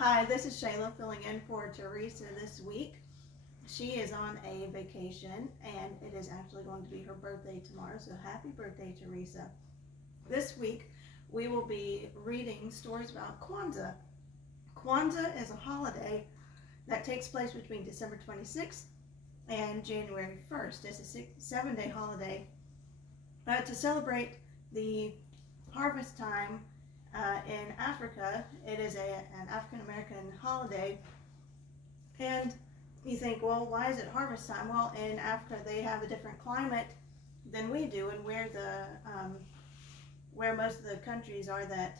Hi, this is Shayla filling in for Teresa this week. She is on a vacation and it is actually going to be her birthday tomorrow, so happy birthday, Teresa. This week we will be reading stories about Kwanzaa. Kwanzaa is a holiday that takes place between December 26th and January 1st. It's a 7-day holiday to celebrate the harvest time in Africa. It is an African American holiday. And you think, well, why is it harvest time? Well, in Africa they have a different climate than we do, and where most of the countries are that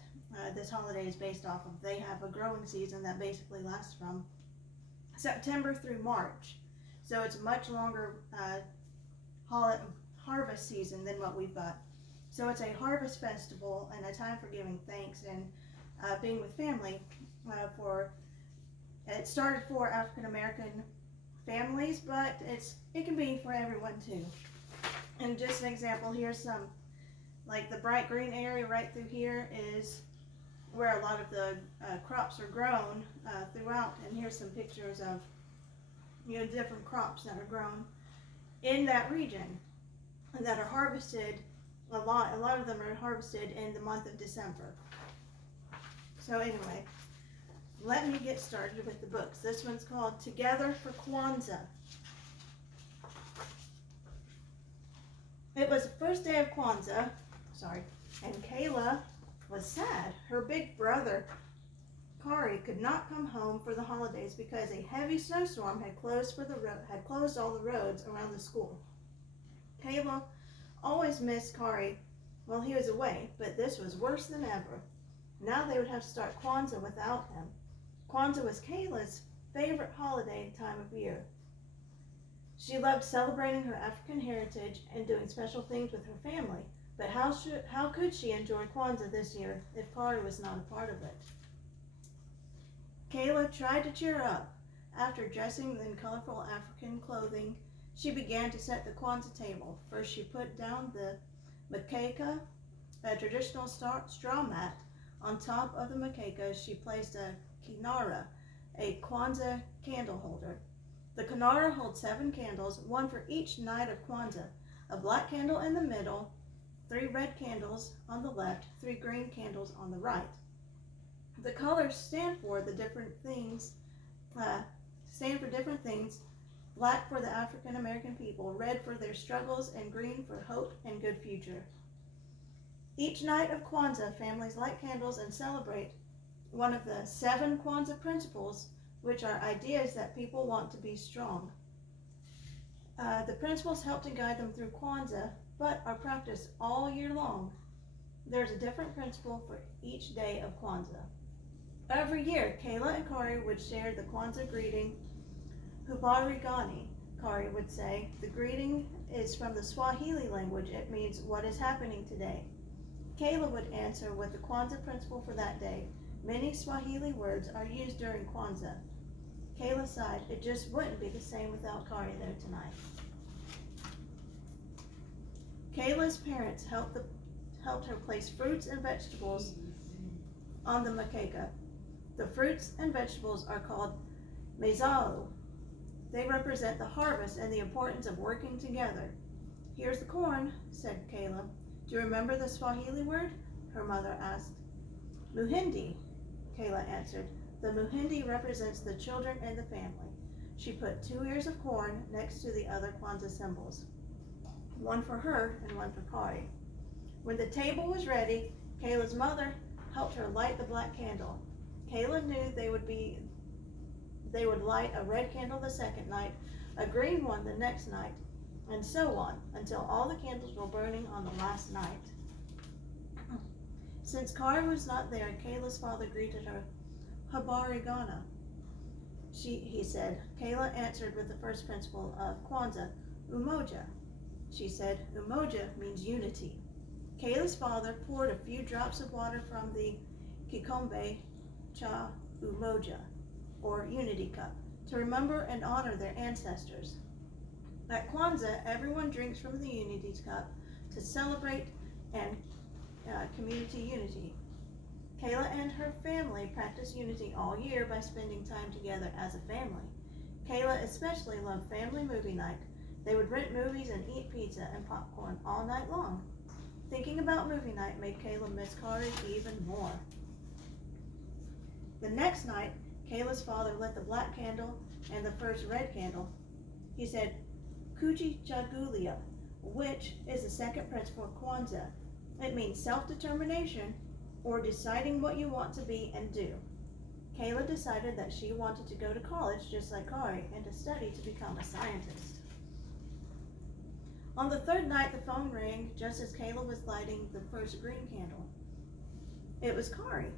this holiday is based off of. They have a growing season that basically lasts from September through March. So it's a much longer harvest season than what we've got. So it's a harvest festival and a time for giving thanks and being with family. It started for African American families, but it can be for everyone too. And just an example, here's some, like the bright green area right through here is where a lot of the crops are grown throughout. And here's some pictures of different crops that are grown in that region and that are harvested. A lot of them are harvested in the month of December. So anyway, let me get started with the books. This one's called Together for Kwanzaa. It was the first day of Kwanzaa, and Kayla was sad. Her big brother, Kari, could not come home for the holidays because a heavy snowstorm had closed all the roads around the school. Kayla always missed Kari while he was away, but this was worse than ever. Now they would have to start Kwanzaa without him. Kwanzaa was Kayla's favorite holiday time of year. She loved celebrating her African heritage and doing special things with her family, but how could she enjoy Kwanzaa this year if Kari was not a part of it? Kayla tried to cheer up. After dressing in colorful African clothing, she began to set the Kwanzaa table. First, she put down the mkeka, a traditional straw mat. On top of the mkeka, she placed a kinara, a Kwanzaa candle holder. The kinara holds 7 candles, one for each night of Kwanzaa. A black candle in the middle, 3 red candles on the left, 3 green candles on the right. The colors stand for different things. Black for the African American people, red for their struggles, and green for hope and good future. Each night of Kwanzaa, families light candles and celebrate one of the 7 Kwanzaa principles, which are ideas that people want to be strong. The principles help to guide them through Kwanzaa, but are practiced all year long. There's a different principle for each day of Kwanzaa. Every year, Kayla and Kari would share the Kwanzaa greeting, Habari Gani, Kari would say. The greeting is from the Swahili language. It means, what is happening today? Kayla would answer with the Kwanzaa principle for that day. Many Swahili words are used during Kwanzaa. Kayla sighed. It just wouldn't be the same without Kari there tonight. Kayla's parents helped her place fruits and vegetables on the mkeka. The fruits and vegetables are called mazao. They represent the harvest and the importance of working together. Here's the corn, said Kayla. Do you remember the Swahili word? Her mother asked. Muhindi, Kayla answered. The muhindi represents the children and the family. She put 2 ears of corn next to the other Kwanzaa symbols, one for her and one for Kari. When the table was ready, Kayla's mother helped her light the black candle. Kayla knew they would light a red candle the second night, a green one the next night, and so on, until all the candles were burning on the last night. Since Kari was not there, Kayla's father greeted her, Habari Gana, he said. Kayla answered with the first principle of Kwanzaa, Umoja. She said, Umoja means unity. Kayla's father poured a few drops of water from the kikombe cha umoja, or unity cup, to remember and honor their ancestors. At Kwanzaa, everyone drinks from the unity cup to celebrate and community unity. Kayla and her family practiced unity all year by spending time together as a family. Kayla especially loved family movie night. They would rent movies and eat pizza and popcorn all night long. Thinking about movie night made Kayla miss Kari even more. The next night, Kayla's father lit the black candle and the first red candle. He said, Kujichagulia, which is the second principle of Kwanzaa. It means self-determination or deciding what you want to be and do. Kayla decided that she wanted to go to college just like Kari and to study to become a scientist. On the third night, the phone rang just as Kayla was lighting the first green candle. It was Kari.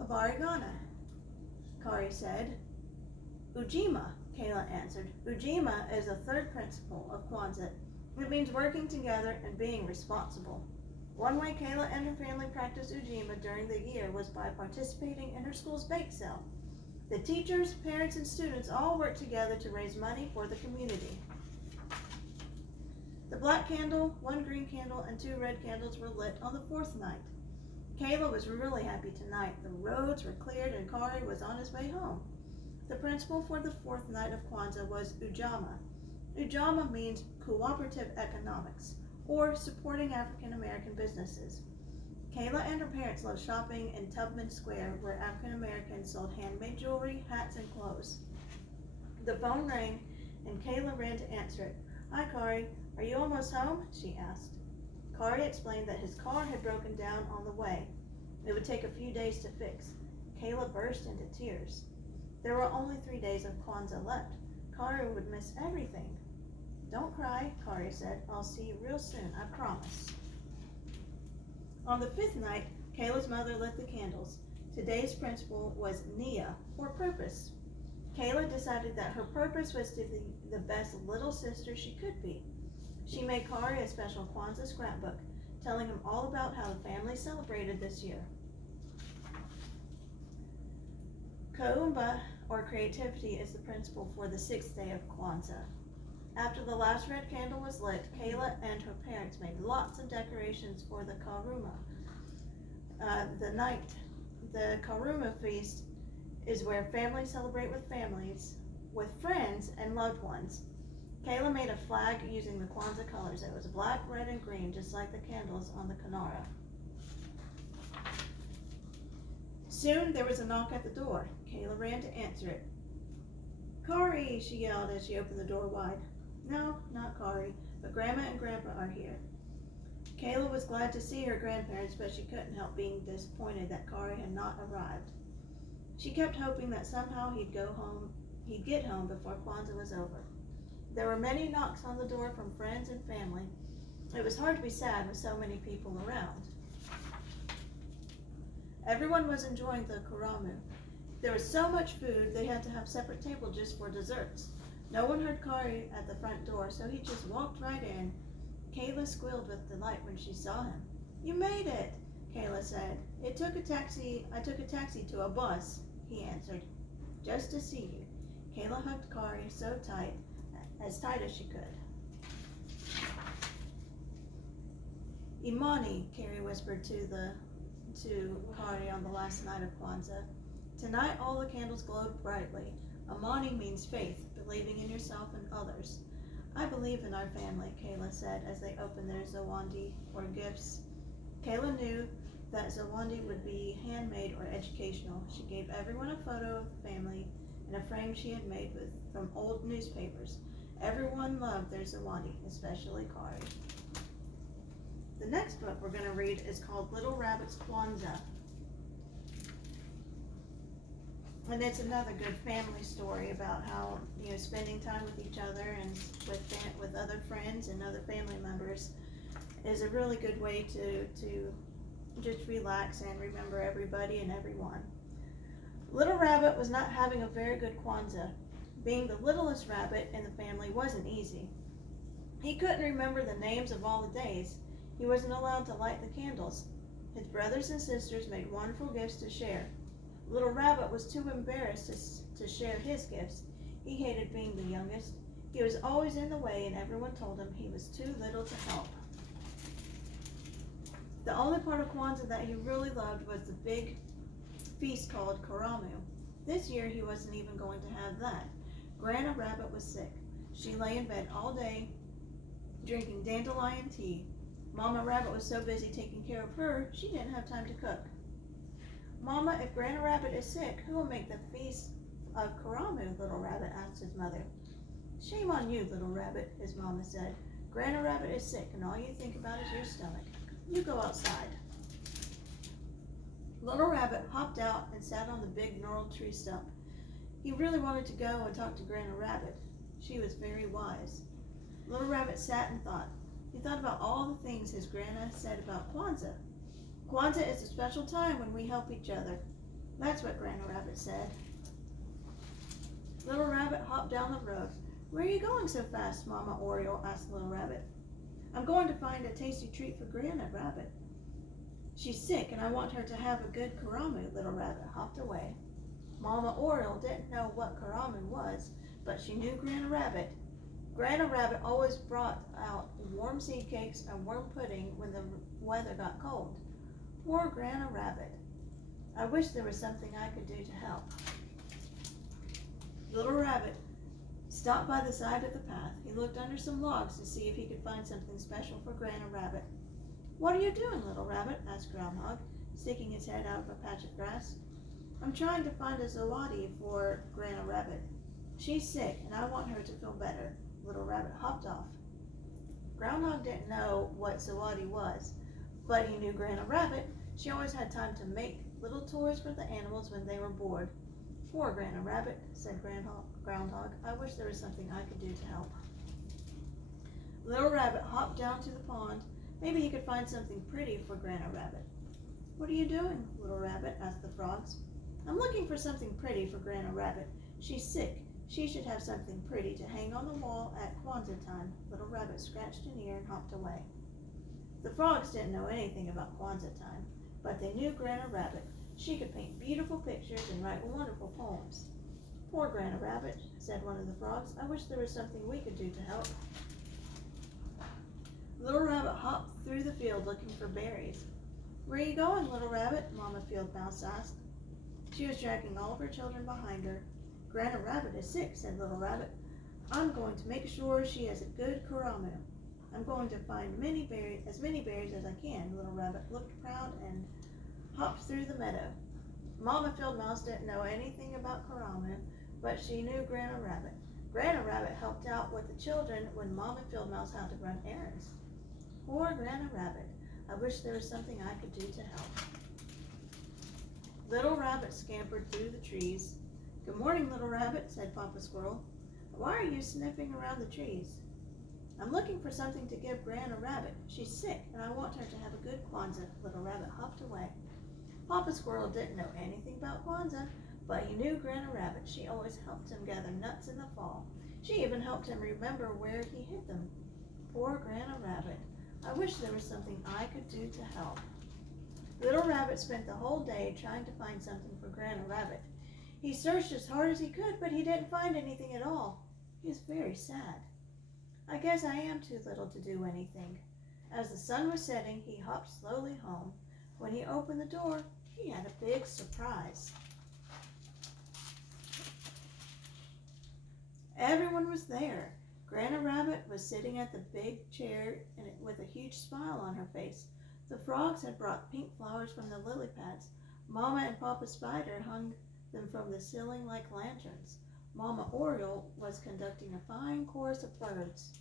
Habari Gana, Kari said. Ujima, Kayla answered. Ujima is the third principle of Kwanzaa. It means working together and being responsible. One way Kayla and her family practiced Ujima during the year was by participating in her school's bake sale. The teachers, parents, and students all worked together to raise money for the community. The black candle, one green candle, and two red candles were lit on the fourth night. Kayla was really happy tonight. The roads were cleared and Kari was on his way home. The principle for the fourth night of Kwanzaa was Ujamaa. Ujamaa means cooperative economics, or supporting African American businesses. Kayla and her parents loved shopping in Tubman Square, where African Americans sold handmade jewelry, hats, and clothes. The phone rang, and Kayla ran to answer it. Hi, Kari. Are you almost home? She asked. Kari explained that his car had broken down on the way. It would take a few days to fix. Kayla burst into tears. There were only 3 days of Kwanzaa left. Kari would miss everything. Don't cry, Kari said. I'll see you real soon, I promise. On the fifth night, Kayla's mother lit the candles. Today's principle was Nia, or purpose. Kayla decided that her purpose was to be the best little sister she could be. She made Kari a special Kwanzaa scrapbook, telling him all about how the family celebrated this year. Kaumba, or creativity, is the principle for the sixth day of Kwanzaa. After the last red candle was lit, Kayla and her parents made lots of decorations for the Karuma. The Karuma feast is where families celebrate with friends and loved ones. Kayla made a flag using the Kwanzaa colors. It was black, red, and green, just like the candles on the Kanara. Soon there was a knock at the door. Kayla ran to answer it. Kari, she yelled as she opened the door wide. No, not Kari, but Grandma and Grandpa are here. Kayla was glad to see her grandparents, but she couldn't help being disappointed that Kari had not arrived. She kept hoping that somehow he'd get home before Kwanzaa was over. There were many knocks on the door from friends and family. It was hard to be sad with so many people around. Everyone was enjoying the karamu. There was so much food they had to have separate tables just for desserts. No one heard Kari at the front door, so he just walked right in. Kayla squealed with delight when she saw him. You made it, Kayla said. I took a taxi to a bus, he answered, just to see you. Kayla hugged Kari so tight, as tight as she could. Imani, Kari whispered to Kari on the last night of Kwanzaa. Tonight all the candles glowed brightly. Imani means faith, believing in yourself and others. I believe in our family, Kayla said as they opened their zawadi, or gifts. Kayla knew that zawadi would be handmade or educational. She gave everyone a photo of the family in a frame she had made from old newspapers. Everyone loved their zawadi, especially Kari. The next book we're going to read is called Little Rabbit's Kwanzaa. And it's another good family story about how, spending time with each other and with other friends and other family members is a really good way to just relax and remember everybody and everyone. Little Rabbit was not having a very good Kwanzaa. Being the littlest rabbit in the family wasn't easy. He couldn't remember the names of all the days. He wasn't allowed to light the candles. His brothers and sisters made wonderful gifts to share. Little Rabbit was too embarrassed to share his gifts. He hated being the youngest. He was always in the way, and everyone told him he was too little to help. The only part of Kwanzaa that he really loved was the big feast called Karamu. This year he wasn't even going to have that. Grandma Rabbit was sick. She lay in bed all day drinking dandelion tea. Mama Rabbit was so busy taking care of her, she didn't have time to cook. Mama, if Grandma Rabbit is sick, who will make the feast of Karamu? Little Rabbit asked his mother. Shame on you, Little Rabbit, his mama said. Grandma Rabbit is sick and all you think about is your stomach. You go outside. Little Rabbit hopped out and sat on the big gnarled tree stump. He really wanted to go and talk to Grandma Rabbit. She was very wise. Little Rabbit sat and thought. He thought about all the things his Grandma said about Kwanzaa. Kwanzaa is a special time when we help each other. That's what Grandma Rabbit said. Little Rabbit hopped down the road. Where are you going so fast, Mama Oriole? Asked Little Rabbit. I'm going to find a tasty treat for Grandma Rabbit. She's sick and I want her to have a good karamu. Little Rabbit hopped away. Mama Oriole didn't know what karamu was, but she knew Grandma Rabbit. Grandma Rabbit always brought out warm seed cakes and warm pudding when the weather got cold. Poor Grandma Rabbit. I wish there was something I could do to help. Little Rabbit stopped by the side of the path. He looked under some logs to see if he could find something special for Grandma Rabbit. What are you doing, Little Rabbit? Asked Groundhog, sticking his head out of a patch of grass. I'm trying to find a zawadi for Grandma Rabbit. She's sick and I want her to feel better. Little Rabbit hopped off. Groundhog didn't know what zawadi was, but he knew Grandma Rabbit. She always had time to make little toys for the animals when they were bored. Poor Grandma Rabbit, said Groundhog. I wish there was something I could do to help. Little Rabbit hopped down to the pond. Maybe he could find something pretty for Grandma Rabbit. What are you doing, Little Rabbit? Asked the frogs. I'm looking for something pretty for Grandma Rabbit. She's sick. She should have something pretty to hang on the wall at Kwanzaa time. Little Rabbit scratched an ear and hopped away. The frogs didn't know anything about Kwanzaa time, but they knew Grandma Rabbit. She could paint beautiful pictures and write wonderful poems. Poor Grandma Rabbit, said one of the frogs. I wish there was something we could do to help. Little Rabbit hopped through the field looking for berries. Where are you going, Little Rabbit? Mama Field Mouse asked. She was dragging all of her children behind her. Grandma Rabbit is sick, said Little Rabbit. I'm going to make sure she has a good karamu. I'm going to find as many berries as I can. Little Rabbit looked proud and hopped through the meadow. Mama Field Mouse didn't know anything about karamu, but she knew Grandma Rabbit. Grandma Rabbit helped out with the children when Mama Field Mouse had to run errands. Poor Grandma Rabbit. I wish there was something I could do to help. Little Rabbit scampered through the trees. Good morning, Little Rabbit, said Papa Squirrel. Why are you sniffing around the trees? I'm looking for something to give Grandma Rabbit. She's sick, and I want her to have a good Kwanzaa. Little Rabbit hopped away. Papa Squirrel didn't know anything about Kwanzaa, but he knew Grandma Rabbit. She always helped him gather nuts in the fall. She even helped him remember where he hid them. Poor Grandma Rabbit. I wish there was something I could do to help. Little Rabbit spent the whole day trying to find something for Grandma Rabbit. He searched as hard as he could, but he didn't find anything at all. He was very sad. I guess I am too little to do anything. As the sun was setting, he hopped slowly home. When he opened the door, he had a big surprise. Everyone was there. Grandma Rabbit was sitting at the big chair with a huge smile on her face. The frogs had brought pink flowers from the lily pads. Mama and Papa Spider hung them from the ceiling like lanterns. Mama Oriole was conducting a fine chorus of birds.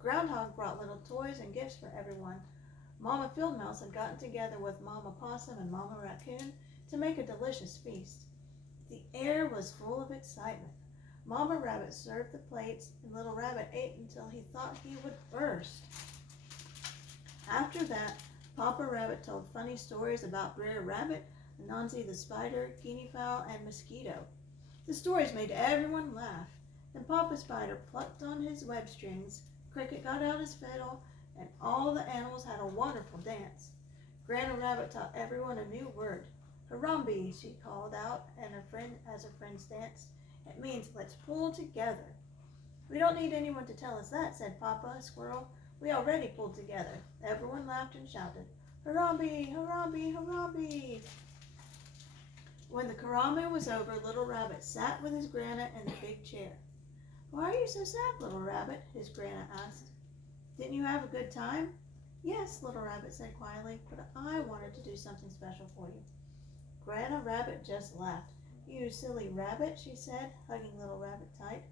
Groundhog brought little toys and gifts for everyone. Mama Field Mouse had gotten together with Mama Possum and Mama Raccoon to make a delicious feast. The air was full of excitement. Mama Rabbit served the plates, and Little Rabbit ate until he thought he would burst. After that, Papa Rabbit told funny stories about Brer Rabbit, Anansi the Spider, Guinea Fowl, and Mosquito. The stories made everyone laugh. Then Papa Spider plucked on his web strings, Cricket got out his fiddle, and all the animals had a wonderful dance. Grandma Rabbit taught everyone a new word. Harambe, she called out, and as her friends danced. It means let's pull together. We don't need anyone to tell us that, said Papa Squirrel. We already pulled together. Everyone laughed and shouted. Harambe, Harambe, Harambe. When the karamu was over, Little Rabbit sat with his Grandma in the big chair. Why are you so sad, Little Rabbit? His Grandma asked. Didn't you have a good time? Yes, Little Rabbit said quietly, but I wanted to do something special for you. Grandma Rabbit just laughed. You silly rabbit, she said, hugging Little Rabbit tight.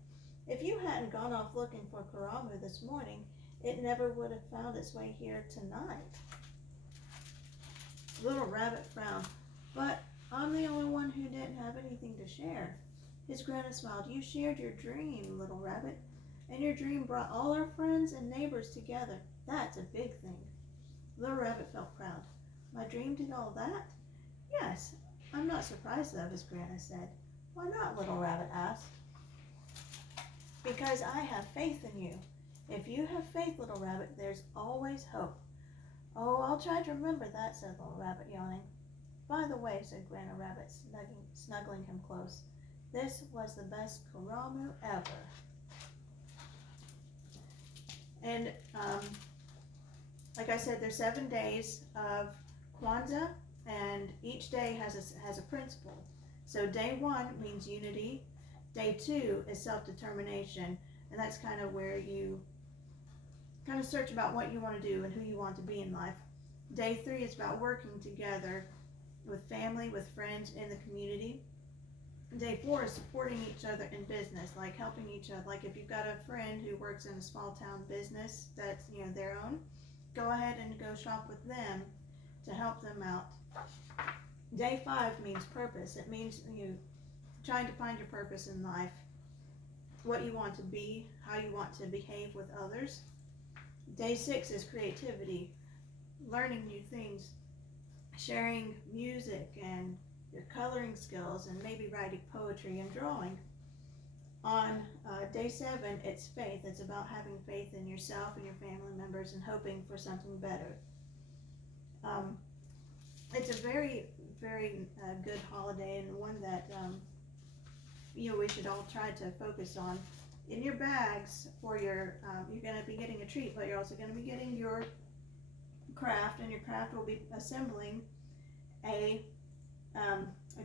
If you hadn't gone off looking for karamu this morning, it never would have found its way here tonight. Little Rabbit frowned. But I'm the only one who didn't have anything to share. His Grandma smiled. You shared your dream, Little Rabbit, and your dream brought all our friends and neighbors together. That's a big thing. Little Rabbit felt proud. My dream did all that? Yes. I'm not surprised, though, his Grandma said. Why not? Little Rabbit asked. Because I have faith in you. If you have faith, Little Rabbit, there's always hope. Oh, I'll try to remember that, said Little Rabbit, yawning. By the way, said Grandma Rabbit, snuggling him close, this was the best karamu ever. And like I said, there's 7 days of Kwanzaa, and each day has a principle. So day 1 means unity. Day 2 is self-determination, and that's kind of where you kind of search about what you want to do and who you want to be in life. Day 3 is about working together with family, with friends in the community. Day 4 is supporting each other in business, like helping each other. Like if you've got a friend who works in a small town business that's their own, go ahead and go shop with them to help them out. Day 5 means purpose. It means trying to find your purpose in life, what you want to be, how you want to behave with others. Day 6 is creativity, learning new things, sharing music and your coloring skills, and maybe writing poetry and drawing. On day 7, it's faith. It's about having faith in yourself and your family members and hoping for something better. It's a very, very good holiday, and one that we should all try to focus on. In your bags for you're going to be getting a treat, but you're also going to be getting your craft, and your craft will be assembling a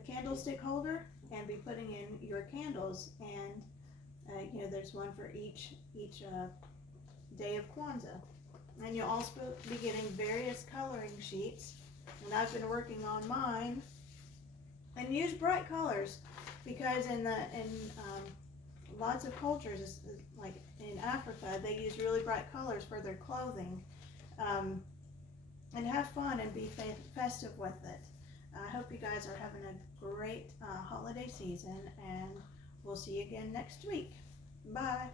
candlestick holder and be putting in your candles, and there's one for each day of Kwanzaa. And you'll also be getting various coloring sheets, and I've been working on mine. And use bright colors, because in lots of cultures, like in Africa, they use really bright colors for their clothing. And have fun and be festive with it. I hope you guys are having a great holiday season, and we'll see you again next week. Bye.